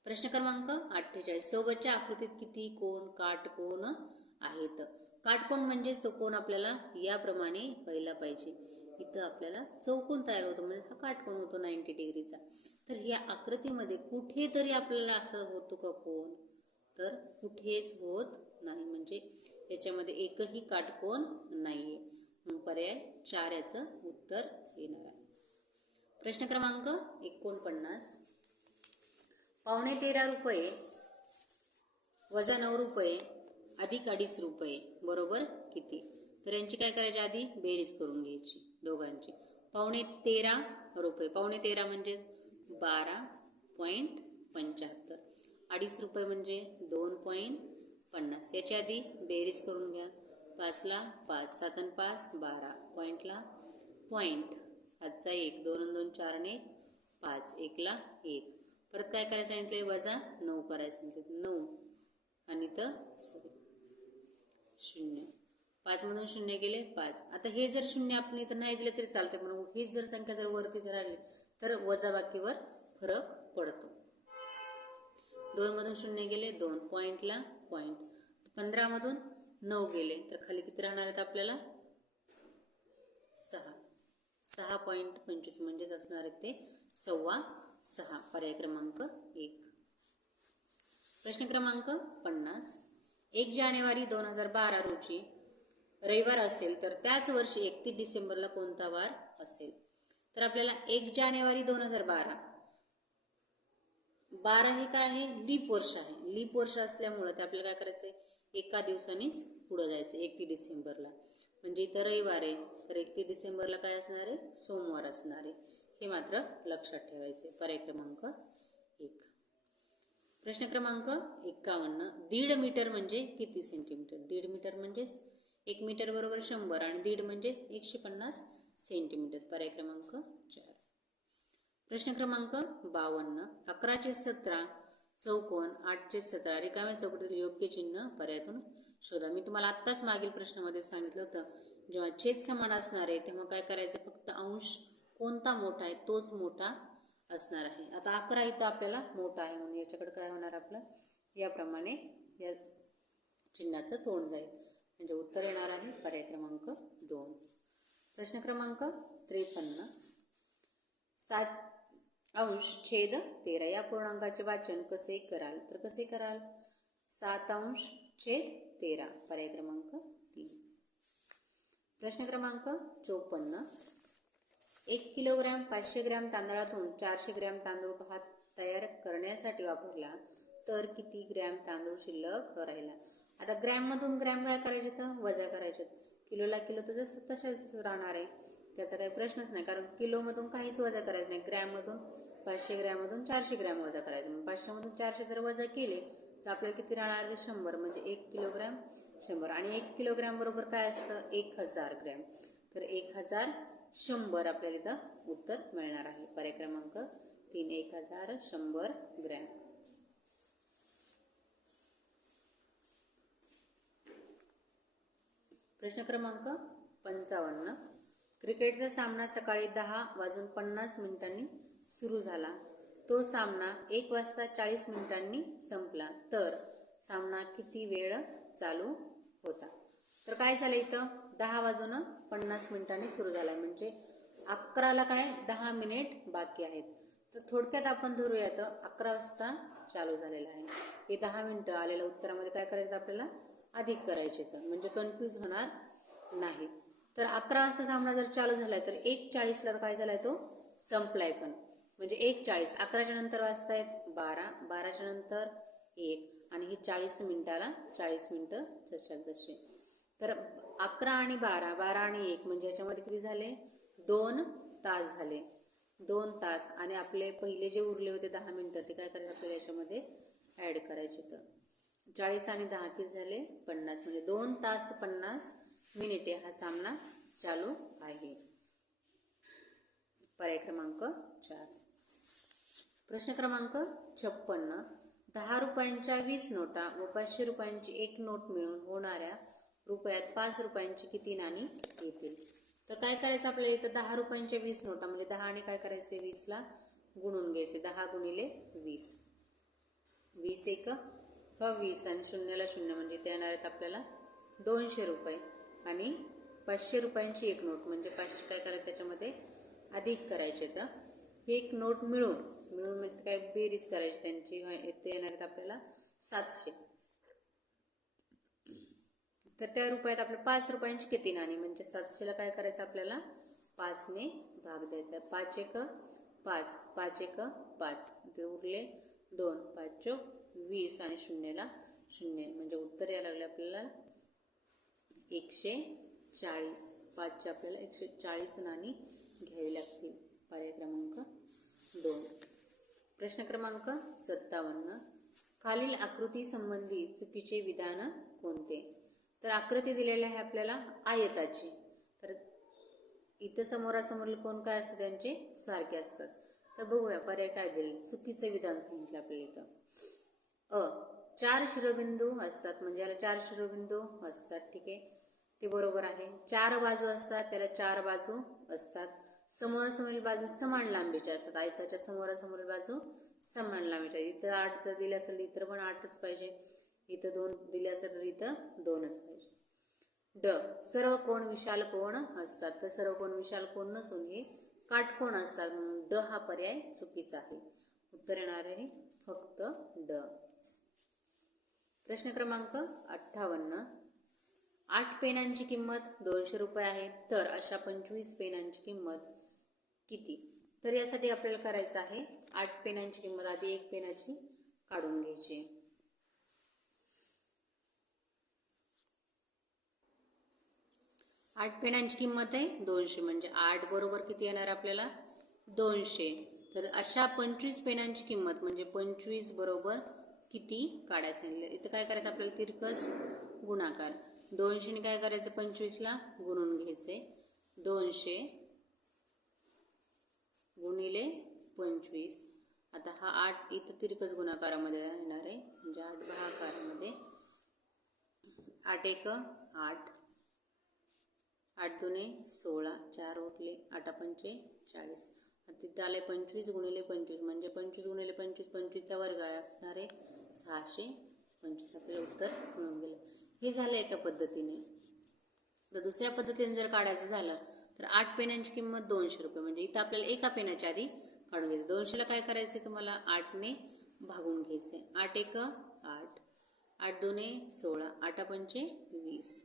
प्रश्न क्रमांक 48. सोबतच्या आकृतीत किती कोण काटकोन आहेत? काटकोन म्हणजेच तो कोण आपल्याला याप्रमाणे पहिला पाहिजे. इथं आपल्याला चौकोन तयार होतो, म्हणजे हा काटकोन होतो 90 डिग्रीचा. तर या आकृतीमध्ये कुठेतरी आपल्याला असं होतो का कोण? तर कुठेच होत नाही, म्हणजे याच्यामध्ये एकही काटकोन नाहीये. पर्याय 4 याचं उत्तर येणार आहे. प्रश्न क्रमांक 49. 13.5 रुपये वजा 9 रुपये अधिक 2.5 रुपये बरोबर किती? तर यांची काय करायची? आधी बेरीज करून घ्यायची दोघांची. 13.5 रुपये, 13.5 म्हणजे 12.75, 2.5 रुपये म्हणजे 2.50. याची आधी बेरीज करून घ्या. 5 ला 5 7 आणि 5 12, पॉईंटला पॉईंट, हातचा 1 2 2 4 आणि 5, 1 ला 1. परत काय करायचं सांगितले? वजा 9 करायचं सांगितले. 9 आणि तर 0, 5 मधून 0 गेले 5. आता हे जर 0 आपण इथं नाही दिले तरी चालते, म्हणून हीच जर संख्या जर वरती जर आली तर वजाबाकीवर फरक पडतो. 2 मधून 0 गेले 2, पॉईंटला पॉईंट. 15 मधून 9 गेले तर खाली किती राहणार आहेत आपल्याला? 6. 6.25 म्हणजेच असणार आहेत ते 6.25. पर्याय क्रमांक 1. प्रश्न क्रमांक 50. 1 जानेवारी 2012 रोजी रविवार असेल तर त्याच वर्षी 31 डिसेंबरला कोणता वार असेल? तर आपल्याला 1 जानेवारी 2012, 12 हे काय आहे? लीप वर्ष आहे. लीप वर्ष असल्यामुळे ते आपल्याला काय करायचंय? एका दिवसानेच पुढे जायचं 31 डिसेंबरला. म्हणजे इथं रविवार आहे तर 31 डिसेंबरला काय असणार आहे? सोमवार असणार आहे. हे मात्र लक्षात ठेवायचे. पर्याय क्रमांक 1. प्रश्न क्रमांक 51. 1.5 मीटर म्हणजे किती सेंटीमीटर? 1.5 मीटर म्हणजेच 1 मीटर बरोबर 100 आणि 1.5 म्हणजेच 150 सेंटीमीटर. पर्याय क्रमांक 4. प्रश्न क्रमांक 52. 11/17 चौकोन 8/17 रिकाम्या चौकटीतील योग्य चिन्ह पर्यायातून शोधा. मी तुम्हाला आत्ताच मागील प्रश्नामध्ये सांगितलं होतं, जेव्हा छेद समान असणार आहे तेव्हा काय करायचं, फक्त अंश कोणता मोठा आहे तोच मोठा असणार आहे. आता 11 इथं आपल्याला मोठा आहे म्हणून याच्याकडे काय होणार आपलं, याप्रमाणे या चिन्हाचं तोंड जाईल, म्हणजे उत्तर येणार आहे पर्याय क्रमांक 2. प्रश्न क्रमांक 53. 7/13 या पूर्णांकाचे वाचन कसे कराल? तर कसे कराल? 7/13 पर्याय क्रमांक 3. प्रश्न क्रमांक 54. 1 किलोग्रॅम 500 ग्रॅम तांदळातून 400 ग्रॅम तांदूळ भात तयार करण्यासाठी वापरला तर किती ग्रॅम तांदूळ शिल्लक राहिला? आता ग्रॅममधून ग्रॅम काय करायचे तर वजा करायचे. किलोला किलो तर जसं तसंच राहणार आहे, त्याचा काही प्रश्नच नाही, कारण किलोमधून काहीच वजा करायचं नाही. ग्रॅममधून 500 ग्रॅममधून 400 ग्रॅम वजा करायचं. मग 500मधून 400 जर वजा केले तर आपल्याला किती राहणार आहे? 100. म्हणजे 1 किलोग्रॅम 100 आणि 1 किलोग्रॅम बरोबर काय असतं? 1000 ग्रॅम. तर 1100 आपल्याला इथं उत्तर मिळणार आहे. पर्याय क्रमांक 3 1100 ग्रॅम. प्रश्न क्रमांक 55. क्रिकेटचा सामना सकाळी 10:50 सुरू झाला. तो सामना 1:40 संपला तर सामना किती वेळ चालू होता? तर काय झालं इथं, 10:50 सुरू झाला म्हणजे 11ला काय 10 मिनिट बाकी आहेत. तर थोडक्यात आपण धरूया तर 11 वाजता चालू झालेला आहे. हे 10 मिनिटं आलेल्या उत्तरामध्ये काय करायचं आपल्याला? अधिक करायचे, तर म्हणजे कन्फ्यूज होणार नाही. तर 11 वाजता सामना जर चालू झालाय तर 1:40ला काय झालाय तो संपलाय पण, म्हणजे 1:40. 11च्या नंतर वाजतायत 12, 12च्या नंतर 1 आणि ही 40 मिनिटाला 40 मिनिटं जशात तसे. तर 11 आणि 12, 12 आणि 1 म्हणजे याच्यामध्ये किती झाले? 2 तास झाले. 2 तास आणि आपले पहिले जे उरले होते 10 मिनिटं ते काय करायचं आपल्याला याच्यामध्ये ऍड करायचे. तर 40 आणि 10 किती झाले? 50. म्हणजे 2 तास 50 मिनिटे हा सामना चालू आहे. पर्याय क्रमांक 4. प्रश्न क्रमांक 56. 10 रुपयांच्या 20 नोटा व 500 रुपयांची एक नोट मिळून होणाऱ्या रुपयात 5 रुपयांची किती नाणी येतील? तर काय करायचं आपल्याला इथं, 10 रुपयांच्या 20 नोटा म्हणजे 10 आणि काय करायचे 20ला गुणून घ्यायचे. 10 गुणिले 20, 20 एक 20 आणि शून्याला शून्य म्हणजे ते येणार आहेत आपल्याला 200 रुपये. आणि 500 रुपयांची एक नोट म्हणजे 500 काय करायचं त्याच्यामध्ये अधिक करायचे. तर ही एक नोट मिळून म्हणजे काय बेरीज करायची त्यांची, ते येणार आहेत आपल्याला 700. तर त्या रुपयात आपल्या 5 रुपयांची किती नाणी, म्हणजे 700ला काय करायचं आपल्याला 5ने भाग द्यायचा. 5 एक 5, 5 एक 5, ते उरले 2, 5 चोक 20 आणि शून्याला शून्य म्हणजे उत्तर यायला लागले आपल्याला 140. 5चे आपल्याला 140 नाणी घ्यावी लागतील. पर्याय क्रमांक 2. प्रश्न क्रमांक 57. खालील आकृती संबंधी चुकीचे विधान कोणते? तर आकृती दिलेली आहे आपल्याला आयताची. तर इथं समोरासमोर कोण काय असतं त्यांचे सारखे असतात. तर बघूया पर्याय काय दिले. चुकीचं विधान सांगितलं आपल्याला इथं. 4 शिरोबिंदू असतात म्हणजे याला 4 शिरोबिंदू असतात. ठीक आहे, ते बरोबर आहे. 4 बाजू असतात त्याला 4 बाजू असतात. समोरासमोरील बाजू समान लांबीच्या असतात. आयताच्या समोरासमोरील बाजू समान लांबीच्या. इथं 8 जर दिले असेल इतर पण 8च पाहिजे. इथं 2 दिले असेल तर इथं 2च पाहिजे. सर्व कोण विशाल कोण असतात. तर सर्व कोण विशाल कोण नसून हे काटकोण असतात म्हणून ड हा पर्याय चुकीचा आहे. उत्तर येणार आहे फक्त ड. प्रश्न क्रमांक 58. 8 पेनांची किंमत 200 रुपये आहे तर अशा 25 पेनांची किंमत किती? तर यासाठी आपल्याला करायचं आहे 8 पेनांची किंमत आधी 1 पेनाची काढून घ्यायची. 8 पेनांची किंमत आहे 200 म्हणजे 8 बरोबर किती येणार आपल्याला 200. तर अशा 25 पेनांची किंमत म्हणजे 25 बरोबर किती काढायचं सांगितलं. इथं काय करायचं आपल्याला तिरकस गुणाकार. 200 काय करायचं 25ला गुणून घ्यायचे. 200 गुणिले 25. आता हा 8 इथं तिरकस गुणाकारामध्ये येणार आहे म्हणजे 8 भागाकारामध्ये. 8 एक 8, 8 दुने 16, 4 उरले, 8 पंचे 40. तिथं आले 25 गुणिले 25 म्हणजे 25 गुणिले 25 25चा वर्ग असणार आहे 625. आपल्याला उत्तर मिळून गेलं. हे झालं एका पद्धतीने. तर दुसऱ्या पद्धतीने जर काढायचं झालं तर 8 पेनांची किंमत 200 रुपये. म्हणजे इथं आपल्याला एका पेनाच्या आधी काढून घ्यायचं. 200ला काय करायचं तुम्हाला 8ने भागून घ्यायचे. 8 एक 8, 8 दोने 16, 8 पंचे 20.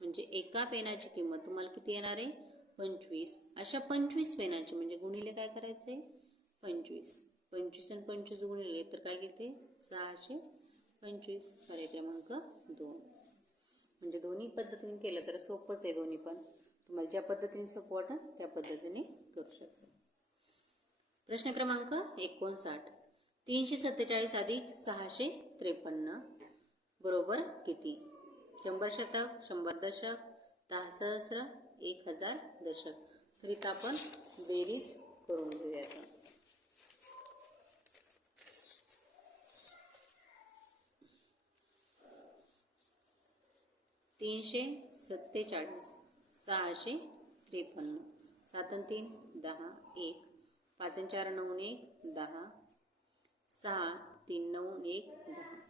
म्हणजे एका पेनाची किंमत तुम्हाला किती येणार आहे 25. अशा 25 पेनाची म्हणजे गुणिले काय करायचे 25. 25 आणि 25 गुणिले तर काय घेते 625. पर्याय क्रमांक 2. म्हणजे दोन्ही पद्धतीने केलं तर सोपंच आहे. दोन्ही पण तुम्हाला ज्या पद्धतीने सोपं वाटेल त्या पद्धतीने करू शकता. प्रश्न क्रमांक 59. 347 अधिक 653 बरोबर किती? 100 शतक, 100 दशक, 10 सहस्र, 1000 दशक. तर इथं आपण बेरीज करून घेऊया. 347 653. 7 आणि 3 10, 1 5 आणि 4 9 1 10, 6 3 9 1 10.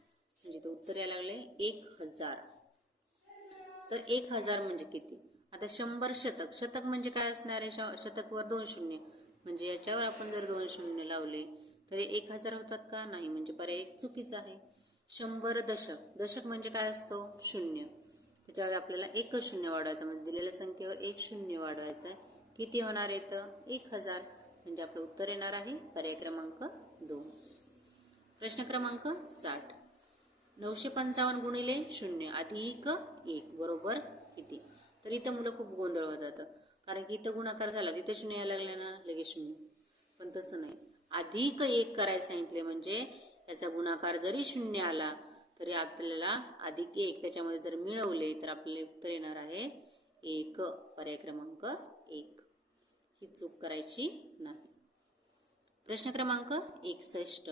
म्हणजे तो उत्तर यायला लागले 1000. तर 1000 म्हणजे किती? आता 100 शतक. शतक म्हणजे काय असणार आहे? शतकवर 2 शून्य म्हणजे याच्यावर आपण जर 2 शून्य लावले तर 1000 होतात का? नाही. म्हणजे पर्याय एक चुकीचा आहे. 100 दशक. दशक म्हणजे काय असतो? शून्य. त्याच्यावर आपल्याला एकच शून्य वाढवायचं म्हणजे दिलेल्या संख्येवर एक शून्य वाढवायचं आहे. किती होणार आहे तर 1000. म्हणजे आपलं उत्तर येणार आहे पर्याय क्रमांक 2. प्रश्न क्रमांक 60. 955 गुणिले 0 अधिक 1 बरोबर किती? तर इथं मुलं खूप गोंधळ होत जातं. कारण की इथं गुणाकार झाला तिथं शून्य यायला लागले ना लगेच शून्य. पण तसं नाही. अधिक 1 करायला सांगितले म्हणजे याचा गुणाकार जरी शून्य आला तरी आपल्याला अधिक 1 त्याच्यामध्ये जर मिळवले तर आपल्याला उत्तर येणार आहे 1. पर्याय क्रमांक 1. ही चूक करायची नाही. प्रश्न क्रमांक 61.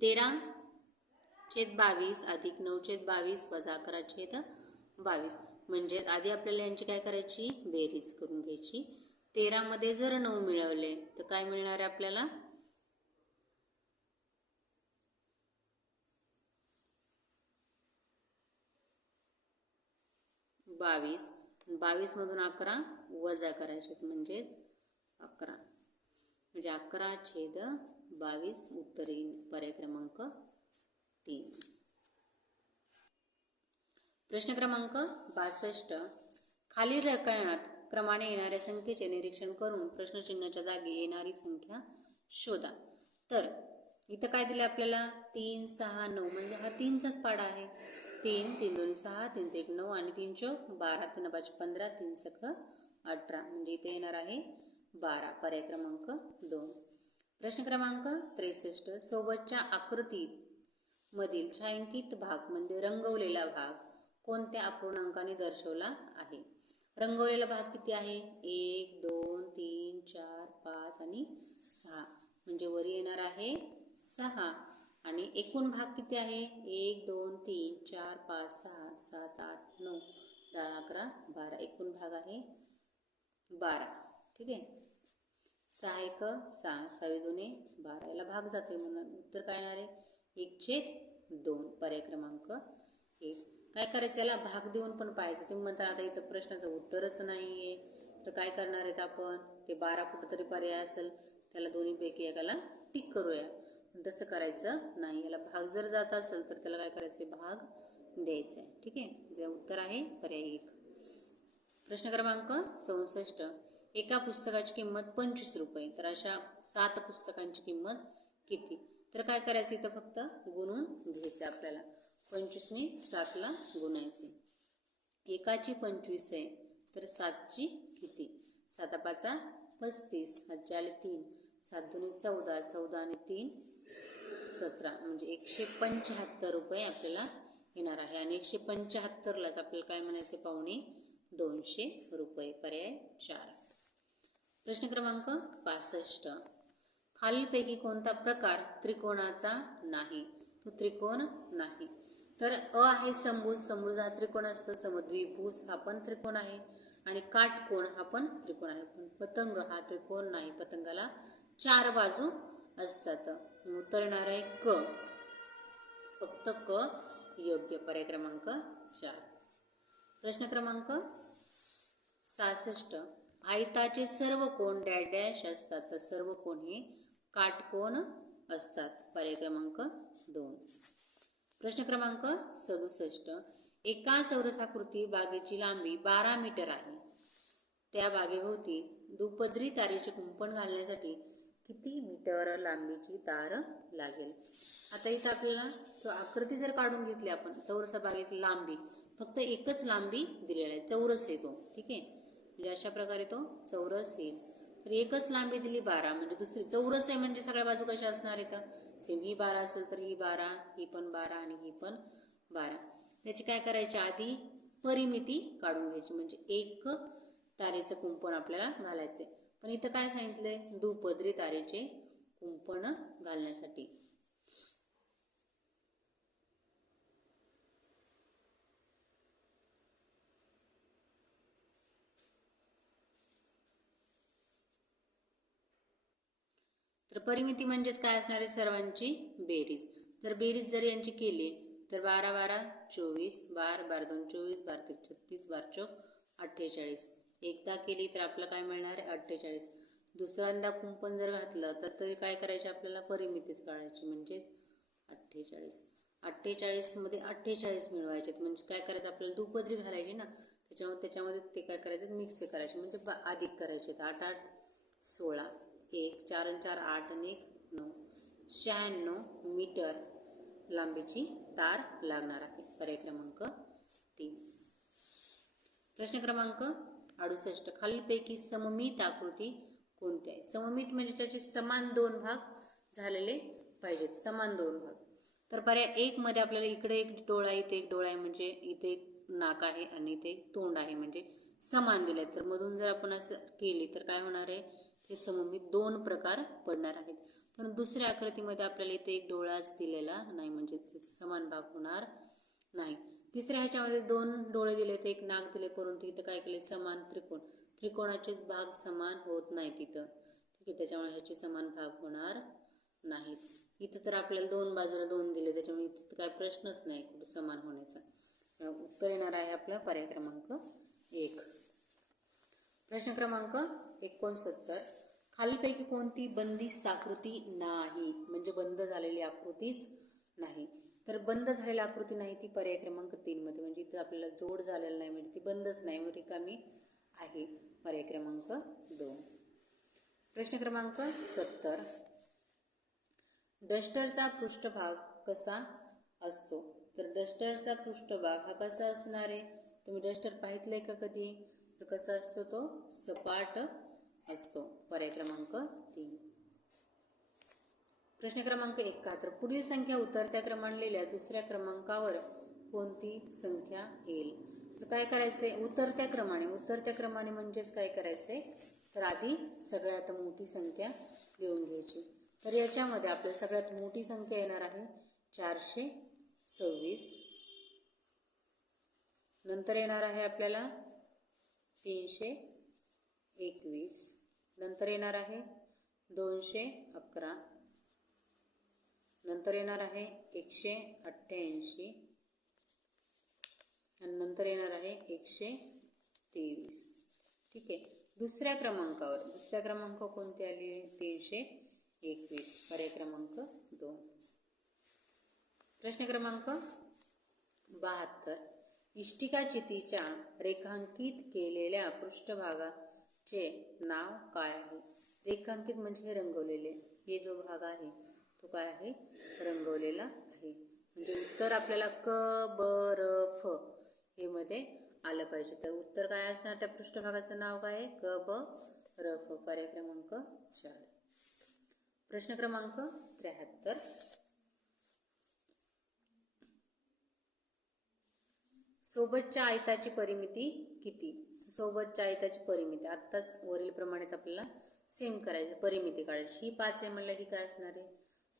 13/22 अधिक 9/22 वजा 11/22. म्हणजे आधी आपल्याला यांची काय करायची बेरीज करून घ्यायची. 13 मध्ये जर 9 मिळवले तर काय मिळणार आहे आपल्याला 22. 22 मधून 11 वजा करायचे म्हणजे 11. म्हणजे 11/22 उत्तर येईल पर्याय क्रमांक 3. प्रश्न क्रमांक 62. खालील रकान्यात क्रमाने येणाऱ्या संख्येचे निरीक्षण करून प्रश्नचिन्हाच्या जागी येणारी संख्या शोधा. तर इथं काय दिलं आपल्याला 3 6 9 म्हणजे हा 3चाच पाडा आहे. 3 3 2 6 3 1 9 आणि 3 चौक 12 3 5 15 3 सख 18. म्हणजे इथे येणार आहे 12. पर्याय क्रमांक 2. प्रश्न क्रमांक 63. सोबतच्या आकृतीत मधील छायांकित भाग म्हणजे रंगवलेला भाग कोणत्या अपूर्णांकाने दर्शवला आहे? रंगवलेला भाग किती आहे 1 2 3 4 5 आणि 6. म्हणजे वरी येणार आहे 6. आणि एकूण भाग किती आहे 1 2 3 4 5 6 7 8 9 10 11 12. एकूण भाग आहे 12. ठीक आहे. 6 1 6 6 2 12. याला भाग जाते म्हणून उत्तर काय येणार आहे 1/2. पर्याय क्रमांक 1. काय करायचं याला भाग देऊन पण पाहायचं. तुम्ही म्हणता आता इथं प्रश्नाचं उत्तरच नाहीये तर काय करणार आहेत आपण ते 12 कुठंतरी पर्याय असेल त्याला दोन्हीपैकी एकाला टिक करूया. पण तसं करायचं नाही. याला भाग जर जात असेल तर त्याला काय करायचं भाग द्यायचा आहे. ठीक आहे. जे उत्तर आहे पर्याय 1. प्रश्न क्रमांक 64. एका पुस्तकाची किंमत 25 रुपये तर अशा 7 पुस्तकांची किंमत किती? तर काय करायचं इथं फक्त गुणून घ्यायचं आपल्याला. 25 ने 7 ला गुणायचे. एकाची 25 आहे तर 7ची किती? 7 5 35 5 आले 3 7 2 14 14 आणि 3 17 म्हणजे 175 रुपये आपल्याला येणार आहे. आणि 175लाच आपल्याला काय म्हणायचे पाहुणे 200 रुपये. पर्याय 4. प्रश्न क्रमांक 65. खालीलपैकी कोणता प्रकार त्रिकोणाचा नाही? तो त्रिकोण नाही. तर अ आहे समभुज. समभुज हा त्रिकोण असतो. समद्विभुज हा पण त्रिकोण आहे. आणि काटकोण हा पण त्रिकोण आहे. पण पतंग हा त्रिकोण नाही. पतंगाला 4 बाजू असतात. उत्तर येणार आहे क. फक्त क योग्य. पर्याय क्रमांक 4. प्रश्न क्रमांक 66. आयताचे सर्व कोण डॅश डॅश असतात. तर सर्व कोण हे काटकोण असतात. पर्याय क्रमांक 2. प्रश्न क्रमांक 67. एका चौरसाकृती बागेची लांबी 12 मीटर आहे. त्या बागेभोवती दुपदरी तारेचे कुंपण घालण्यासाठी किती मीटर लांबीची तार लागेल? आता इथं आपल्याला तो आकृती जर काढून घेतली आपण, चौरसा बागेची लांबी फक्त एकच लांबी दिलेला आहे. चौरस आहे तो. ठीक आहे. म्हणजे अशा प्रकारे तो चौरस येईल. तर एकच लांबी दिली 12. म्हणजे दुसरी चौरस आहे म्हणजे सगळ्या बाजू कशा असणार आहेत? सेम. ही 12 असेल तर ही 12, ही पण 12 आणि ही पण 12. त्याची काय करायची? आधी परिमिती काढून घ्यायची. म्हणजे एक तारेचं कुंपण आपल्याला घालायचंय. पण इथं काय सांगितलंय? दुपदरी तारेचे कुंपण घालण्यासाठी. तर परिमिती म्हणजेच काय असणार आहे? सर्वांची बेरीज. तर बेरीज जर यांची केली तर 12 12 24, 12 12 2 24, 12 3 36, 12 4 48. एकदा केली तर आपल्याला काय मिळणार आहे? 48. दुसऱ्यांदा कुंपण जर घातलं तर तरी काय करायचे? आपल्याला परिमितीच काढायची. म्हणजे 48. 48 मध्ये 48 मिळवायचे. म्हणजे काय करायचं? आपल्याला दुपदरी घालायची ना, त्याच्यामध्ये ते काय करायचं? मिक्स करायचे. म्हणजे अधिक करायचे. 8 8 16. 1 4 आणि 4 8 आणि 1 9. 96 मीटर लांबीची तार लागणार आहे. पर्याय क्रमांक 3. प्रश्न क्रमांक 68. खालीलपैकी सममित आकृती कोणती आहे? सममित म्हणजे त्याचे समान 2 भाग झालेले पाहिजेत. समान 2 भाग. तर पर्याय 1 मध्ये आपल्याला इकडे एक डोळा, इथे एक डोळा आहे. म्हणजे इथे एक नाक आहे आणि इथे एक तोंड आहे. म्हणजे समान दिले. तर मधून जर आपण असं केली तर काय होणार आहे? ते सममित 2 प्रकार पडणार आहेत. पण दुसऱ्या आकृतीमध्ये आपल्याला इथे एक डोळाच दिलेला नाही. म्हणजे समान भाग होणार नाही. तिसऱ्या ह्याच्यामध्ये 2 डोळे दिले, तर एक नाक दिले, परंतु इथं काय केले? समान त्रिकोण. त्रिकोणाचेच भाग समान होत नाही तिथं. ठीक आहे. त्याच्यामुळे ह्याचे समान भाग होणार नाहीत. इथं तर आपल्याला 2 बाजूला 2 दिले, त्याच्यामुळे इथं काय प्रश्नच नाही कुठे समान होण्याचा. उत्तर येणार आहे आपला पर्याय क्रमांक 1. प्रश्न क्रमांक 69. खालीलपैकी कोणती बंदिस्त आकृती नाही? म्हणजे बंद झालेली आकृतीच नाही. तर बंद झालेली आकृती नाही ती पर्याय क्रमांक 3 मध्ये. म्हणजे इथं आपल्याला जोड झालेला नाही. म्हणजे ती बंदच नाही, मग रिकामी आहे. पर्याय क्रमांक 2. प्रश्न क्रमांक 70. डस्टरचा पृष्ठभाग कसा असतो? तर डस्टरचा पृष्ठभाग हा कसा असणार आहे? तुम्ही डस्टर पाहितलंय का कधी? तर कसा असतो तो? सपाट असतो. पर्याय क्रमांक 3. प्रश्न क्रमांक 71. पुढील संख्या उतरत्या क्रमाने लिहिल्या दुसऱ्या क्रमांकावर कोणती संख्या येईल? तर काय करायचंय? उतरत्या क्रमाने. उतरत्या क्रमाने म्हणजेच काय करायचंय? तर आधी सगळ्यात मोठी संख्या लिहून घ्यायची. तर याच्यामध्ये आपल्याला सगळ्यात मोठी संख्या येणार आहे 426. नंतर येणार आहे आपल्याला 321. नंतर येणार आहे 211. नंतर येणार आहे 188. आणि नंतर येणार आहे 123. ठीक आहे. दुसऱ्या क्रमांक कोणती आली? 321. पर्याय क्रमांक 2. प्रश्न क्रमांक 72. इष्टिकाचितीच्या रेखांकित केलेल्या पृष्ठभागाचे नाव काय आहे? रेखांकित म्हणजे रंगवलेले. हे जो भाग आहे तो काय आहे? रंगवलेला आहे. म्हणजे उत्तर आपल्याला क ब र फ हे मध्ये आलं पाहिजे. तर उत्तर काय असणार? त्या पृष्ठभागाचं नाव काय आहे? क ब र फ. पर्याय क्रमांक 4. प्रश्न क्रमांक 73. सोबतच्या आयताची परिमिती किती? सोबतच्या आयताची परिमिती आत्ताच वरील प्रमाणेच आपल्याला सेम करायचं, परिमिती काढायची. ही 5 आहे म्हणलं की काय असणार आहे?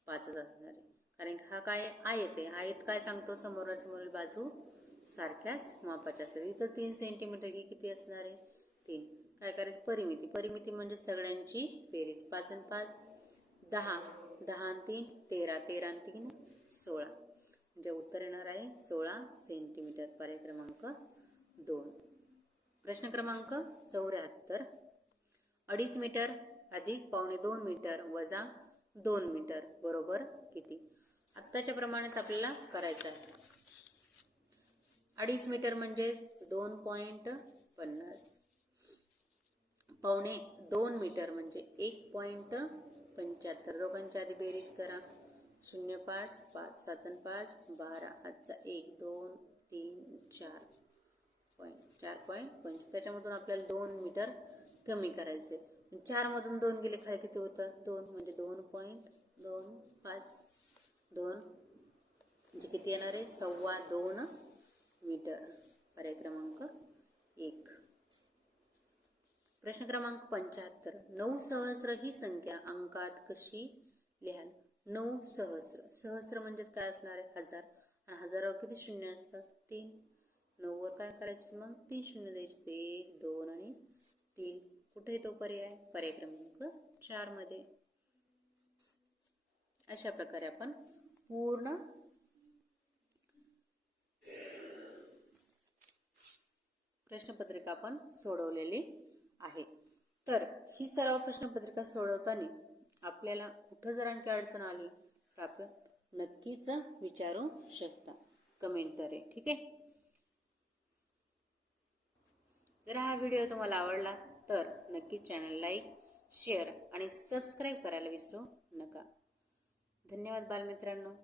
5च असणार आहे. कारण हा काय आयत आहे. आयत काय सांगतो? समोरासमोरील बाजू सारख्याच मापाच्या असतात. इथं 3 सेंटीमीटर ही किती असणार आहे? 3. काय करायचं? परिमिती. परिमिती म्हणजे सगळ्यांची बेरीज. 5 आणि 5 10, 10 आणि 3 13, 13 आणि 3 16. म्हणजे उत्तर येणार आहे 16 सेंटीमीटर. पर्याय क्रमांक 2. प्रश्न क्रमांक 74. 2.5 मीटर अधिक 2.25 मीटर वजा 2 मीटर बरोबर किती? आत्ताच्या प्रमाणेच आपल्याला करायचं आहे. 2.5 मीटर म्हणजे 2.50. 2.25 मीटर म्हणजे 1.75. दोघांच्या आधी बेरीज करा. 0 5 5 7 आणि 5 12. आजचा 1 2 3 4 4.25. त्याच्यामधून आपल्याला 2 मीटर कमी करायचे. 4 मधून 2 गेले खाली किती होतं? 2 म्हणजे 2.25 2 म्हणजे किती येणार आहे? 2.25 मीटर. पर्याय क्रमांक 1. प्रश्न क्रमांक 75. 9 सहस्र ही संख्या अंकात कशी लिहाल? 9 सहस्र. सहस्र म्हणजेच काय असणार आहे? 1000. आणि 1000वर किती शून्य असतात? 3. 9 वर काय करायचं मग? 3 शून्य द्यायचे. 1 2 आणि 3. कुठे तो पर्याय? पर्याय क्रमांक 4 मध्ये. अशा प्रकारे आपण पूर्ण प्रश्नपत्रिका आपण सोडवलेली आहे. तर ही सर्व प्रश्नपत्रिका सोडवताना आपल्याला कुठं जर आणखी अडचण आली तर आपण नक्कीच विचारू शकता कमेंटद्वारे. ठीक आहे. जर हा व्हिडिओ तुम्हाला आवडला तर नक्कीच चॅनल लाईक, शेअर आणि सबस्क्राईब करायला विसरू नका. धन्यवाद बालमित्रांनो.